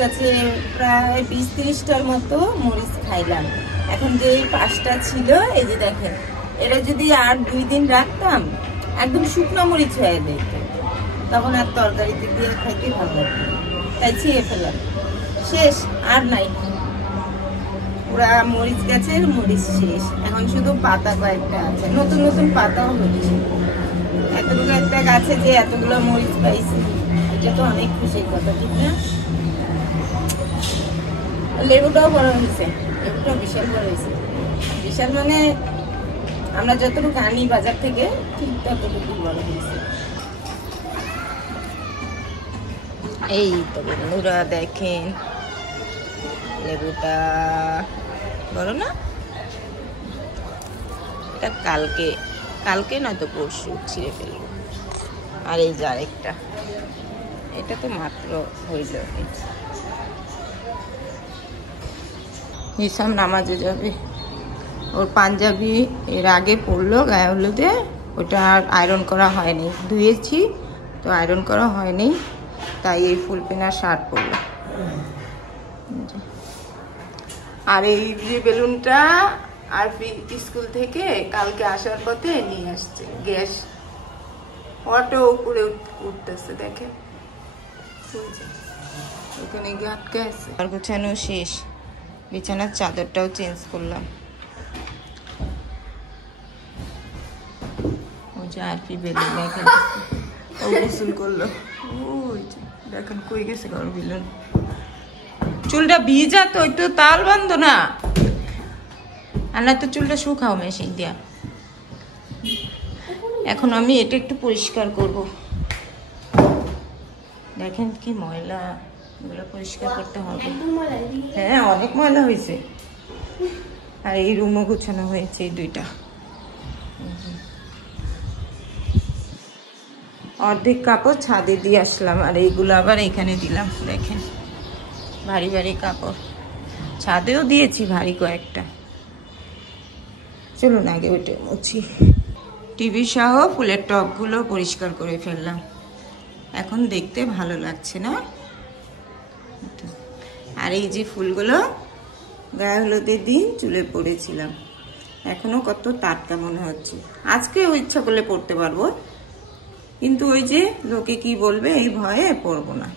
গাছে প্রায় 20-30টার মতো মরিচ খাইলাম। এখন যে 5টা ছিল, এই যে দেখেন, এটা যদি আর 2 দিন রাখতাম একদম শুকনো মরিচ হয়ে যেত, তখন আর তরকারিতে দিয়ে খাইতে ভালো লাগতো। তাই ছিঁড়ে ফেলাম, শেষ আর নাই। পুরা মরিচ গাছের মরিচ শেষ, এখন শুধু পাতা কয়েকটা আছে, নতুন নতুন পাতাও হচ্ছে। এতগুলো একটা গাছে যে এতগুলো মরিচ পাইছি, এটা তো অনেক খুশির কথা, ঠিক না? লেবুটাও বড় হয়েছে, লেবুটাও বিশাল বড় হয়েছে। বিশাল মানে আমরা যতটুকু আনি বাজার থেকে ঠিক ততটুকু বড় হয়েছে। এই তো বন্ধুরা দেখেন, লেবুটা বড় না? এটা কালকে নয়তো পরশু ছিঁড়ে ফেলবো। আর এই যে আরেকটা, এটা তো মাত্র হইল। হিসাম নামাজে যাবে, ওর পাঞ্জাবি এর আগে পরলো গায়ে হলুদে, ওটা আর আয়রন করা হয়নি, ধুয়েছি তো আয়রন করা হয়নি, তাই এই ফুল পেনা শার্ট পরলো। আর এই যে বেলুনটা আর স্কুল থেকে কালকে আসার পথে নিয়ে আসছে, গ্যাস অটো উপরে উঠতেছে, দেখেন ওখানে গিয়ে আটকে আছে। আর গোছানো শেষ, বিছানার চাদরটাও চেঞ্জ করলাম। ওই যে আর কি বেলুন দেখেন, ও গোসল করলো, ওই দেখেন কই গেছে ঘর বেলুন। চুলটা ভিজা তো, একটু তাল বান্ধো না, আর না তো চুলটা শুকাও মেশিন দিয়া। এখন আমি এটা একটু পরিষ্কার করব। দেখেন কি ময়লা, এগুলো পরিষ্কার করতে হবে। হ্যাঁ অনেক ময়লা হয়েছে। আর এই রুমও গুছানো হয়েছে, এই 2টা। অর্ধেক কাপড় ছাদে দিয়ে আসলাম, আর এইগুলো আবার এখানে দিলাম। দেখেন ভারী ভারী কাপড়, ছাদেও দিয়েছি ভারী কয়েকটা। চলুন আগে ওইটা মুছি। টিভি সহ ফুলের টবগুলো পরিষ্কার করে ফেললাম, এখন দেখতে ভালো লাগছে না? আর এই যে ফুলগুলো গায়ে হলুদের দিন চুলে পড়েছিলাম, এখনো কত টাটকা মনে হচ্ছে। আজকেও ইচ্ছা করলে পড়তে পারবো, কিন্তু ওই যে লোকে কি বলবে এই ভয়ে পরবো না।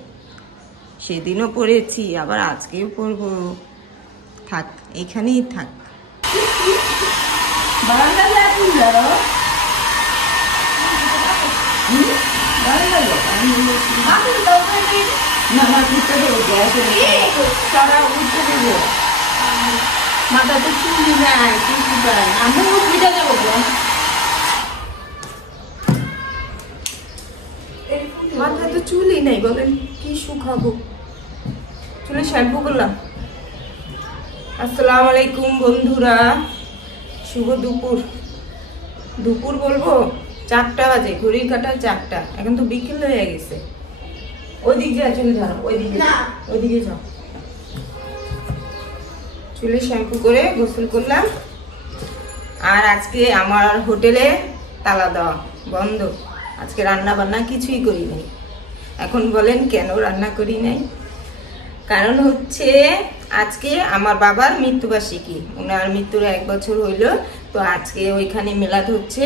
সেদিনও পড়েছি, আবার আজকেও পরবো, থাক এখানেই থাক। মাথাতে চুলি নাই, আমি উঠে যাবো। মাথায় তো চুলই নাই, বলেন কি শুকাবো? চুলে শ্যাম্পু করলাম। আসসালামু আলাইকুম বন্ধুরা, শুভ দুপুর বলবো, 4টা বাজে, ঘড়ির কাঁটায় 4টা, এখন তো বিকেল হয়ে গেছে। ওইদিক যা, চলে যাও, ওইদিকে যাও। চুলে শ্যাম্পু করে গোসল করলাম। আর আজকে আমার হোটেলে তালা দেওয়া বন্ধ, আজকে রান্না বান্না কিছুই করি নাই। এখন বলেন কেন রান্না করি নাই? কারণ হচ্ছে আজকে আমার বাবার মৃত্যুবার্ষিকী, ওনার মৃত্যুর 1 বছর হইল। তো আজকে ওইখানে মিলাদ হচ্ছে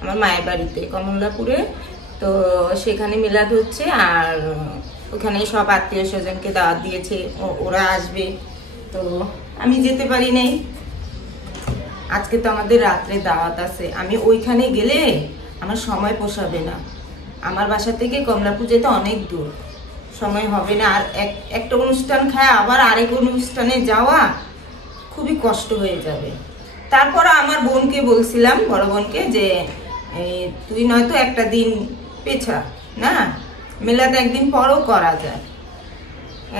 আমার মায়ের বাড়িতে কমলাপুরে, তো সেখানে মিলাদ হচ্ছে। আর ওখানে সব আত্মীয় স্বজনকে দাওয়াত দিয়েছে, ওরা আসবে, তো আমি যেতে পারি নাই। আজকে তো আমাদের রাত্রে দাওয়াত আছে, আমি ওইখানে গেলে আমার সময় পোষাবে না। আমার বাসা থেকে কমলাপুর যেতে অনেক দূর, সময় হবে না। আর একটা অনুষ্ঠান খায় আবার আরেক অনুষ্ঠানে যাওয়া খুবই কষ্ট হয়ে যাবে। তারপর আমার বোনকে বলছিলাম, বড় বোনকে, যে তুই নয়তো একটা দিন পেছা না, মেলাতে একদিন পরও করা যায়।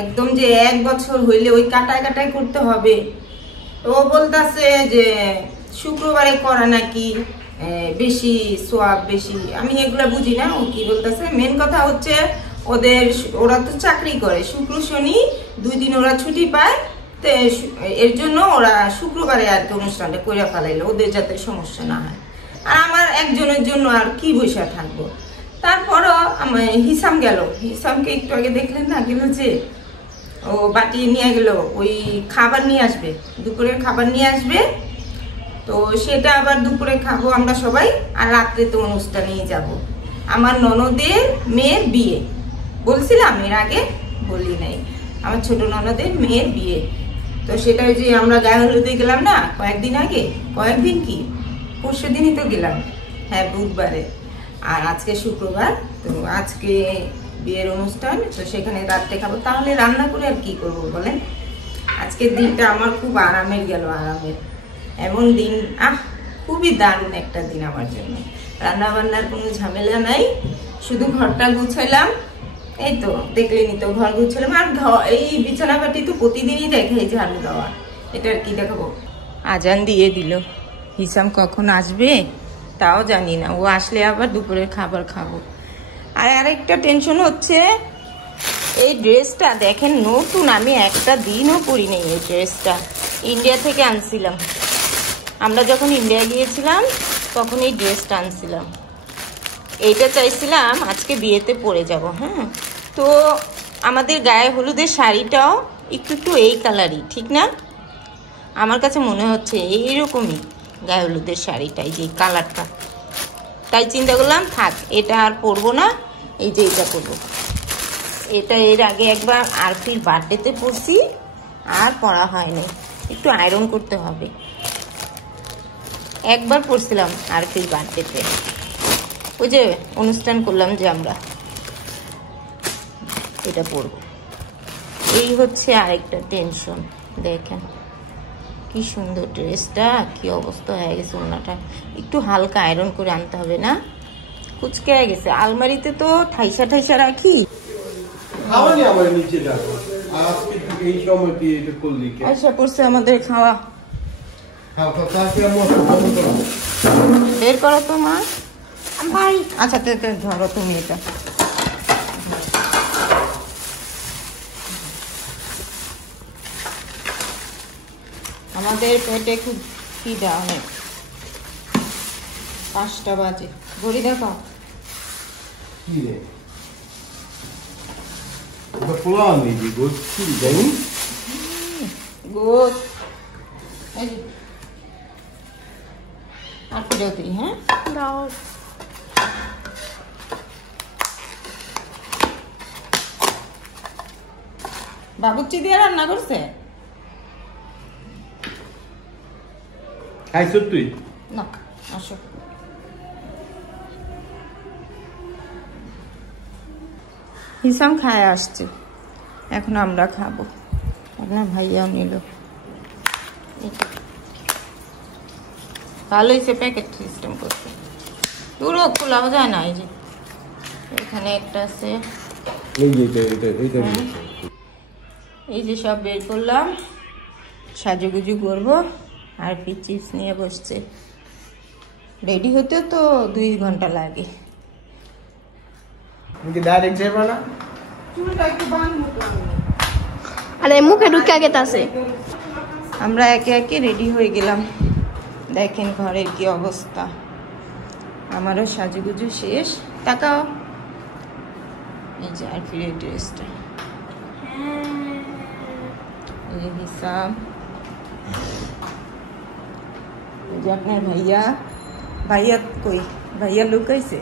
একদম যে 1 বছর হইলে ওই কাটায় করতে হবে। ও বলতেছে যে শুক্রবারে করা নাকি বেশি সোয়াব বেশি, আমি এগুলা বুঝি না। ও কি বলতেছে, মেন কথা হচ্ছে ওরা তো চাকরি করে, শুক্র শনি 2 দিন ওরা ছুটি পায়, তো এর জন্য ওরা শুক্রবারে আর কি অনুষ্ঠানটা করে ফেলাইলো, ওদের যাতে সমস্যা না হয়। আর আমার একজনের জন্য আর কি বসে থাকবো। তারপরও হিসাম গেল, হিসামকে একটু আগে দেখলেন না, গেল যে ও বাটি নিয়ে গেল, ওই খাবার নিয়ে আসবে, দুপুরের খাবার নিয়ে আসবে। তো সেটা আবার দুপুরে খাবো আমরা সবাই, আর রাত্রে তো অনুষ্ঠানেই যাব। আমার ননদের মেয়ের বিয়ে, বলছিলাম এর আগে? বলি নাই, আমার ছোট ননদের মেয়ের বিয়ে। তো সেটা যে আমরা গায়ে হলুদে গেলাম না কয়েকদিন আগে, কয়েকদিন কি পরশু দিনই তো গেলাম, হ্যাঁ বুধবারে, আর আজকে শুক্রবার। তো আজকে বিয়ের অনুষ্ঠান, তো সেখানে রাত্রে খাবো। তাহলে রান্না করে আর কি করবো বলেন? আজকের দিনটা আমার খুব আরামের গেল, আরামের এমন দিন, খুবই দারুণ একটা দিন আমার জন্য। রান্না বান্নার কোনো ঝামেলা নাই, শুধু ঘরটা গুছাইলাম, এই তো দেখলেনি তো, ঘর গুছালাম। আর এই বিছানা বাটি তো প্রতিদিনই দেখাই ঝাড়ু দেওয়া, এটা আর কি দেখাবো। আজান দিয়ে দিল, হিসাম কখন আসবে তাও জানি না, ও আসলে আবার দুপুরের খাবার খাবো। আর আরেকটা টেনশন হচ্ছে, এই ড্রেসটা দেখেন নতুন, আমি একটা দিনও পরি নেই এই ড্রেসটা, ইন্ডিয়া থেকে আনছিলাম। আমরা যখন ইন্ডিয়া গিয়েছিলাম তখন এই ড্রেসটা আনছিলাম, এইটা চাইছিলাম আজকে বিয়েতে পরে যাব। হ্যাঁ, তো আমাদের গায়ে হলুদের শাড়িটাও একটু একটু এই কালারই, ঠিক না? আমার কাছে মনে হচ্ছে এইরকমই গায়ে হলুদের শাড়িটাই, যে কালারটা। তাই চিন্তা করলাম থাক, এটা আর পরবো না, এই যে এটা পরবো। এটা এর আগে একবার আরফির বার্থডেতে পরছি, আর পরা হয়নি, একটু আয়রন করতে হবে। একবার পরছিলাম আরফির বার্থডেতে, ওই যে অনুষ্ঠান করলাম যে আমরা, এটা পরবো। এই হচ্ছে আরেকটা টেনশন। দেখেন কি সুন্দর ড্রেসটা, কি অবস্থা হয়ে গেছে। ওনাটা একটু হালকা আয়রন করে আনতে হবে, না কুচকে গেছে। আলমারিতে তো ঠাইসা ঠাইসা রাখি। আচ্ছা পড়ছে আমাদের খাওয়া, বের করো তো মা। আচ্ছা ধরো তুমি এটা। আমাদের পেটে খুব খিদা অনেক, 5টা বাজে। ঘড়ি দেখো। আর ফিরতি, হ্যাঁ বাবুর্চি দিয়ে রান্না করছে। খাইছ তুই? না, আসো। হিসাম খায় আসছে, এখন আমরা খাবো। আপনার ভাইয়াও নিল, ভালো হয়েছে, প্যাকেট সিস্টেম করছে। পুরো খোলাও যায় না, এই যে এখানে একটা আছে, এই যে সব বের করলাম, সাজুগুজু করবো। আর চিপস নিয়ে বসছে, রেডি হতে তো 2 ঘন্টা লাগে। আরে মুখে ঢুকে গেছে আছে। আমরা একে একে রেডি হয়ে গেলাম। দেখেন ঘরের কি অবস্থা, আমারও সাজুগুজু শেষ। তাকাও, এই যে আর ফিরে ড্রেসটা, এই যে হিসাব, এই যে আপনার ভাইয়া। ভাইয়া কই? ভাইয়া লুকাইছে।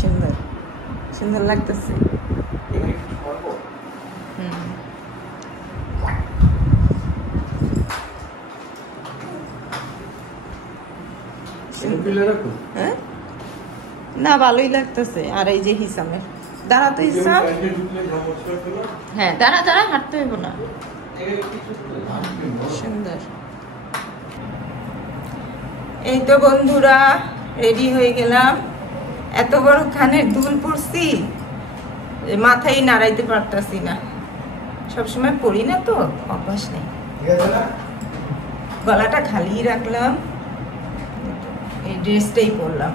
সুন্দর সুন্দর লাগতেছে। হ্যাঁ না, ভালোই লাগতেছে। আর এই যে হিসামের, দাঁড়া তো হিসাম, হ্যাঁ দাঁড়া দাঁড়া, হাঁটতে হইব না। সুন্দর। এই তো বন্ধুরা রেডি হয়ে গেলাম। এত বড় কানের দুল পরছি, মাথায় নাড়াইতে পারতাছি না, সবসময় পরি না তো, অভ্যাস নেই। গলাটা খালি রাখলাম, এই ড্রেসটাই পরলাম।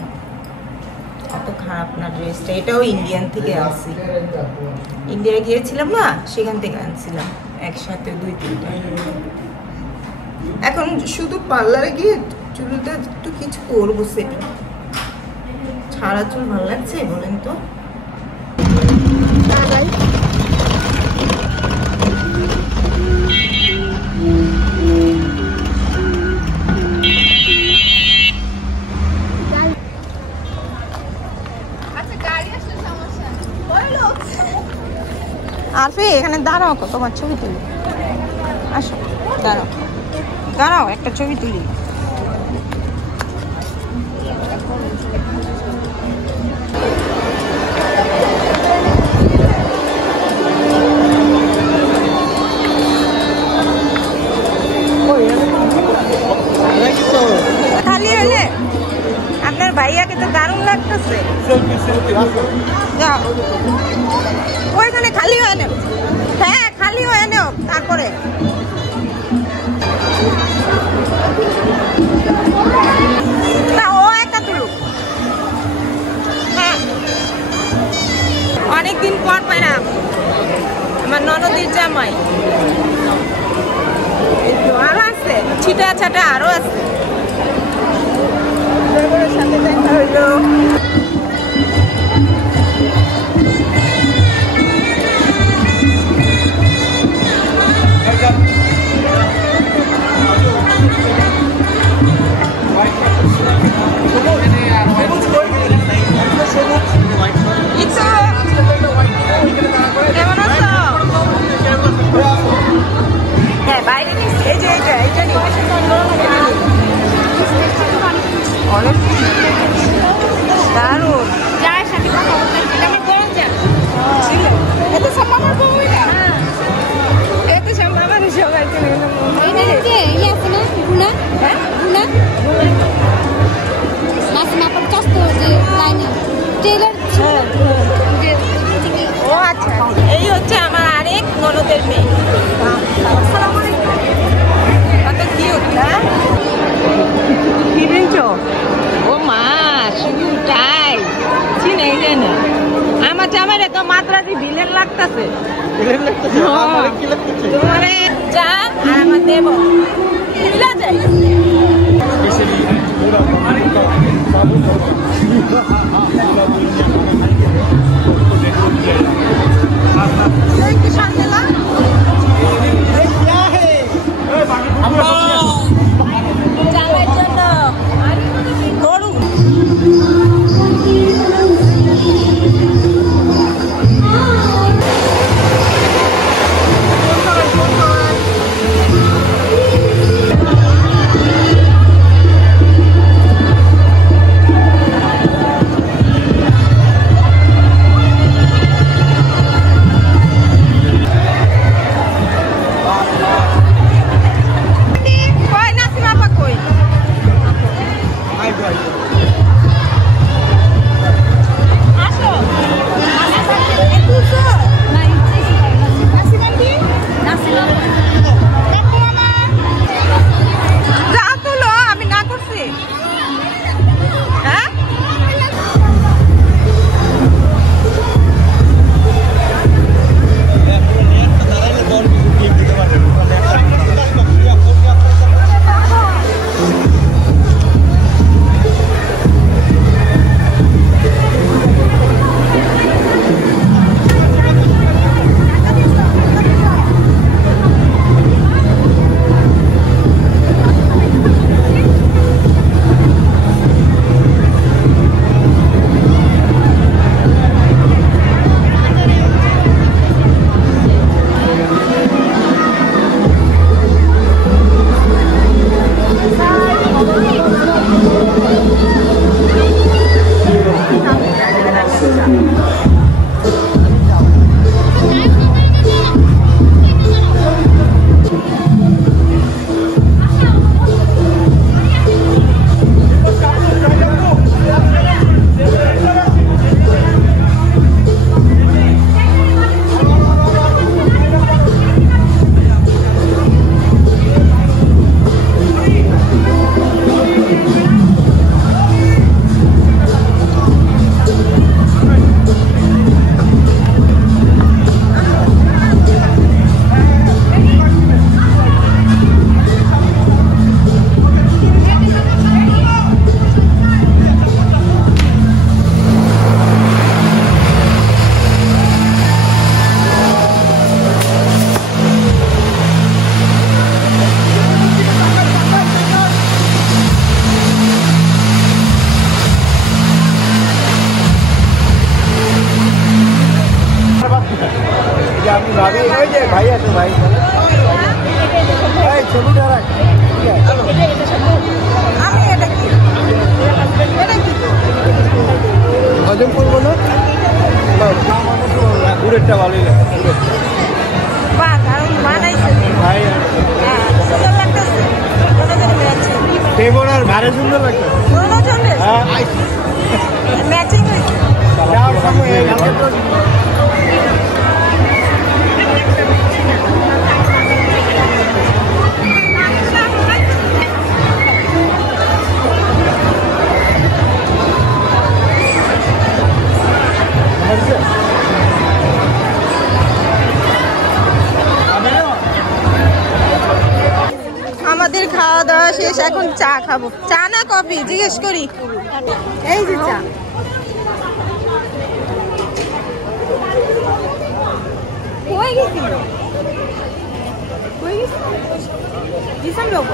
অত খারাপ না ড্রেসটা, এটাও ইন্ডিয়ান থেকে আনছি, ইন্ডিয়া গিয়েছিলাম না, সেখান থেকে আনছিলাম একসাথে 2-3টা। এখন শুধু পার্লারে গিয়ে চুলটা একটু কিছু করবো, সেটি ছাড়া চুল ভালো লাগছে বলেন তো। আরফি এখানে দাঁড়াও, তোমার ছবি তুলি। আসো দাঁড়াও, দাঁড়াও একটা ছবি তুলি। খালি হলে আপনার ভাইয়াকে তো দারুণ লাগতেছে। যাও ওইখানে খালি হয়ে নেও। হ্যাঁ খালি হয়ে নেও, তারপরে না ও একটা তুলুক। হ্যাঁ অনেকদিন পর পেলাম আমার ননদের জামাই। আরো আছে ছিটা ছাটা, আরো আছে। সাথে দেখা হইলো। হ্যাঁ বাইরে এই যে এইটা দারুণ। যার সাথে কথা বলতে এটা আমার গরম চা ছিল এত সব আমার বউই না, এত সব আমার সবাইকে এটা যে ইয়ে আছে না গুনা, হ্যাঁ গুনা মাছ মাপার চাস্তো যে লাইনে টেলার যে ও আচ্ছা। এই হচ্ছে আমার আরেক ননদের মেয়ে। আসসালামু আলাইকুম। কত কিউট না? কি দিনছো? ও মা শুধু তাই চিনে না আমার জামাইরে তো মাত্রাটি ভিলেন লাগতেছে। তোমারে যা আর আমার দেব মিলা যায়। কি শান্তি না? জামাইয়ের জন্য গরু। যে আপনি ভাবি ওই যে ভাই আছে ভাই এই ছবিটা রাখ আমি এটা কি হজম করবো না পুরেরটা ভালোই লাগে বাহ কারণ বানাইছে ভাই সুন্দর লাগতেছে টেবল আর ভারে সুন্দর লাগছে ম্যাচিং হয়েছে যাওয়ার সময় আমাদের খাওয়া দাওয়া শেষ এখন চা খাবো চা না কফি জিজ্ঞেস করি এই যে চা হয়ে গেছি দিশাম লোক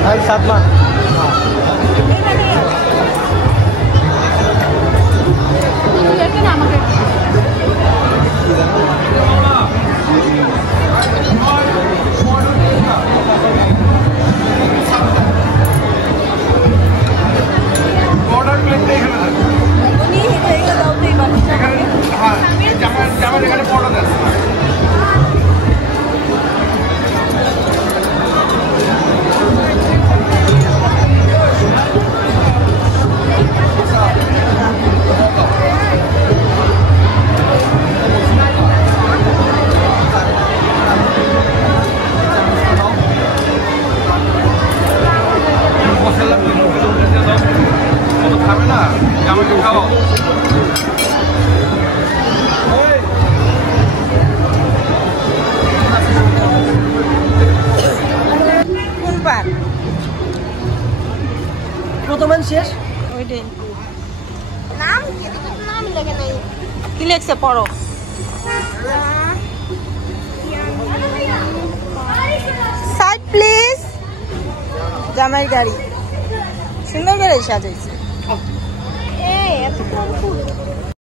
भाई साथ में প্রথমে শেষ ওইটাই নাম নাম লেখে নাই কি লেখছে পড়ো সাইড প্লিজ জামাই গাড়ি সুন্দর করে সাজাইছে এত ফুল